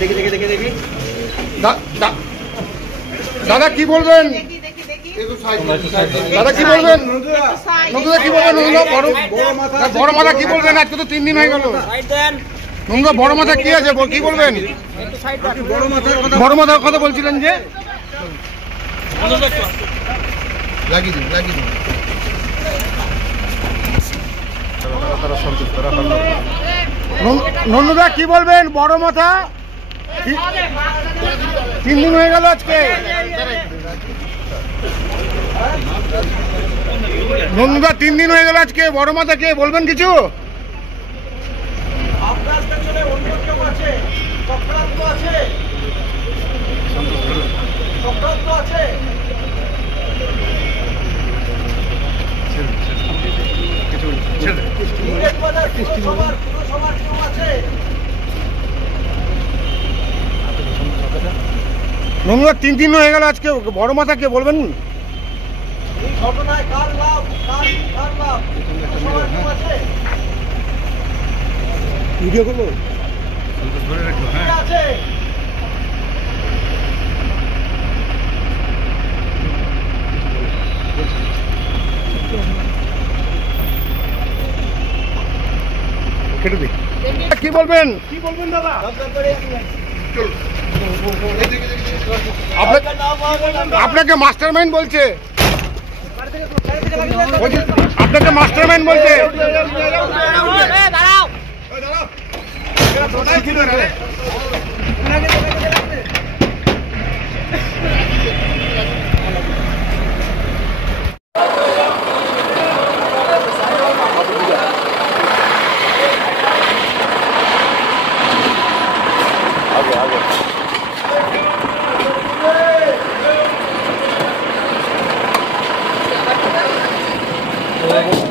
দেখি দেখি দেখি দেখি দাদা কি বলবেন? দাদা কি বলবেন? নন্দুদা কি বলবেন? বড় মাথা কি বলবেন? আজকে তো 3 দিন হয়ে গেল। নন্দুদা বড় মাথা কি আছে কি বলবেন? বড় মাথার কথা বলছিলেন যে লাগিয়ে দিন লাগিয়ে দিন। নন্দুদা কি বলবেন? বড় মাথা 3 দিন হয়ে গেল আজকে। নন্দুদা 3 দিন হয়ে গেল আজকে। বড় মাথা কে বলবেন কিছু? নন্দুদা 3 দিন হয়ে গেল আজকে। বড় মাথা কে বলবেন? ভিডিও করবো ধরে রাখবো। হ্যাঁ কেটে দিই। কি বলবেন? কি বলবেন দাদা? আপনাকে মাস্টার মাইন্ড বলছে। আপনাকে মাস্টার মাইন্ড বলছে। আগে